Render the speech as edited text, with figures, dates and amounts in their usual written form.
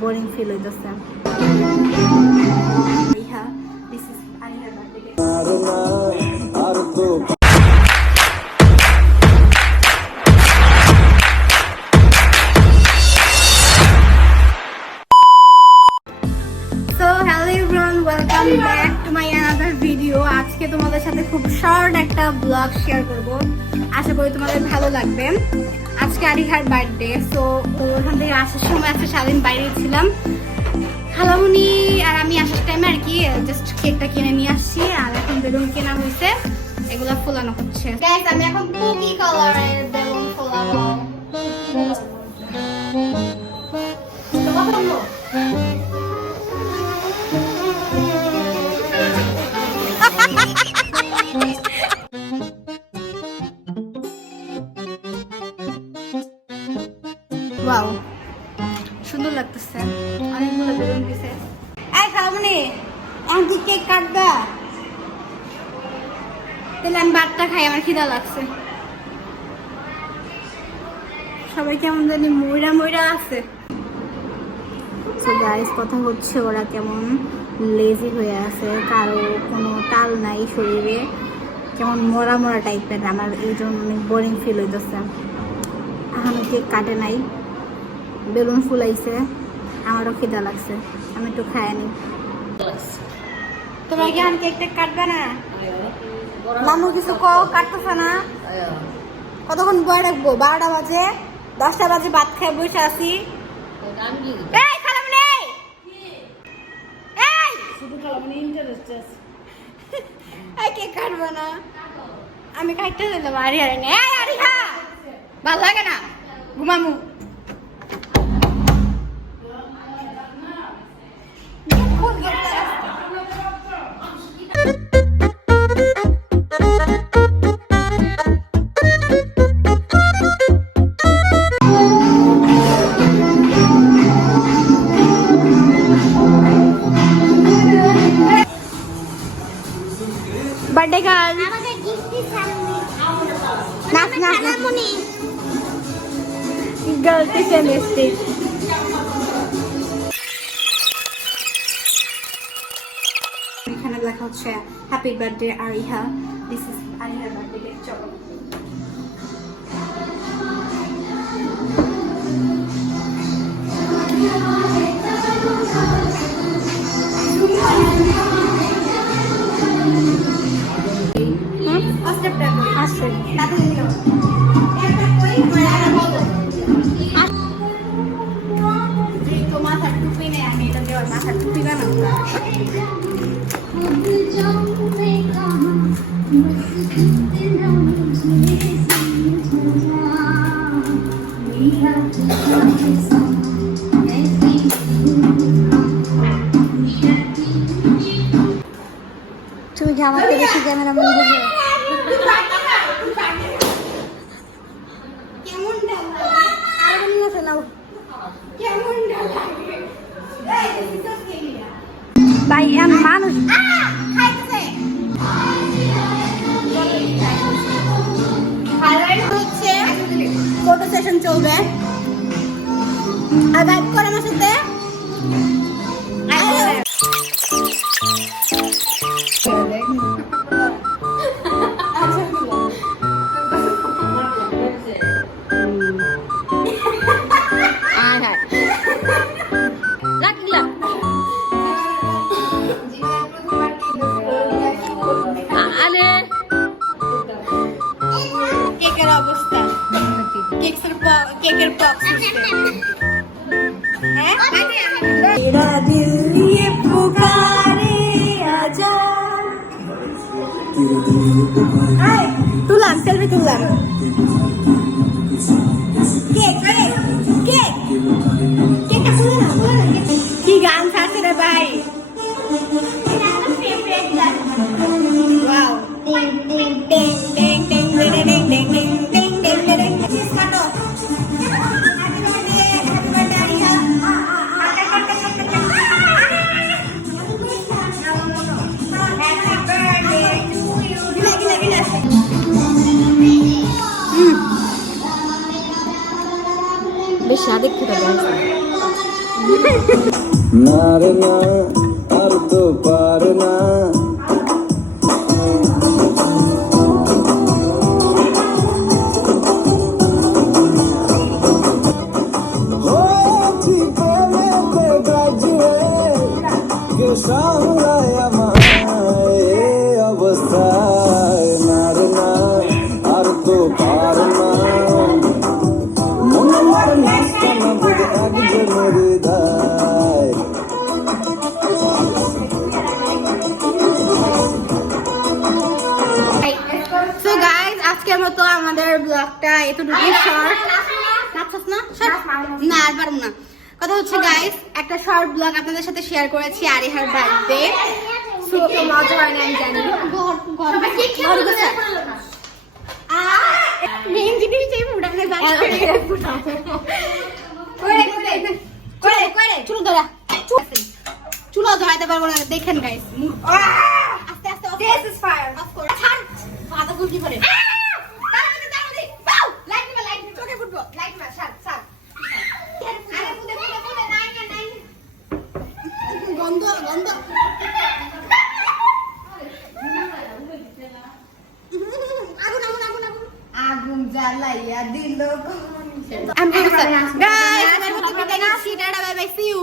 Boring feel হইতেছে। This is আরিহার birthday. Welcome back to my another video. আজকে তোমাদের সাথে খুব শর্ট একটা ব্লগ শেয়ার করব, আশা করি তোমাদের ভালো লাগবে। আজকে আরিহার বার্থডে, সো ওখান থেকে আসার সময় আজকে সারাদিন বাইরে ছিলাম। খালামুনি আর আমি আসার টাইমে আর কি জাস্ট কেকটা কিনে নিয়ে আসছি, আর এখন বেলুন কেনা হয়েছে, এগুলা ফোলানো হচ্ছে। গাইস, আমি এখন পুকি কালারের বেলুন ফোলাবো। ওয়াও, সুন্দর লাগতেছে, অনেকগুলো বেলুন দিছে। এই খালামুনি, এখন কি কেক কাটবা? তাহলে আমি ভাতটা খাই, আমার খিদা লাগছে। সবাই কেমন জানি ময়রা ময়রা আছে। তো গাইস, কথা হচ্ছে ওরা কেমন লেজি হয়ে আছে, কারো কোনো তাল নাই শরীরে, কেমন মরা মরা টাইপের। আমার এই জন্য অনেক বোরিং ফিল হইতেছে। এখনো কেক কাটে নাই, বেলুন ফুলাইছে, আমারও খিদা লাগছে, আমি একটু খাই নি। তোমরা কি এখন কেকটা কাটবে না? মামু কিছু কাটতেছে না? কতক্ষণ বয়ে রাখবো? 12টা বাজে, 10টা বাজে ভাত খাই বসে আছি। কেক কাটবে না? আমি কাটতে দিলাম। আরিহা ভালো লাগে না, ঘুমামু। বার্থডে গার্ল, নাচ নাচ নাচমনি গার্ল টিচার মিস্টেক। এখানে লেখা হচ্ছে happy birthday Ariha, this is আরিহার বার্থডে। চলো মাথার টুপি নেই, আমি এটা দেওয়ার মাথার টুপি বানাবো। তুমি কি আমাকে বেশি ক্যামেরাম্যান বুঝে? ভাই মানুষ হচ্ছে ফটো সেশন চলবে, আর বাইক করে আমার সাথে। কেকের অবস্থা, কেকের বক্স তুলাম, সেলফি তুললাম। কি গান ছাড়ছে রে ভাই? বেশ দেখতে পাবো। না রে না আর তো পার না সামলায় আমায় অবস্থায় না রে না আর তো পার না মনে মার নাস্তানা বুঝ একজনের দায় সো গাইস আজকের মতো আমাদের ব্লগটা এতটুকুই শর্ট না আর পারবো না কথা হচ্ছে গাইস একটা শর্ট ব্লগ আপনাদের সাথে শেয়ার করেছি আরিহার বার্থডে সো মজা হয় না আমি জানি মেইন জিনিস এই মুডা মানে চুলো ধরা চুলো ধরাইতে পারবো না দেখেন গাইস আস্তে আস্তে this is fire of course ছাড় আদা গুলি করে লাইট তোকে ফুটবো লাইট না ছাড় ছাড় গন্ধ গন্ধ আগুন জ্বালাইয়া দিল guys bye bye see you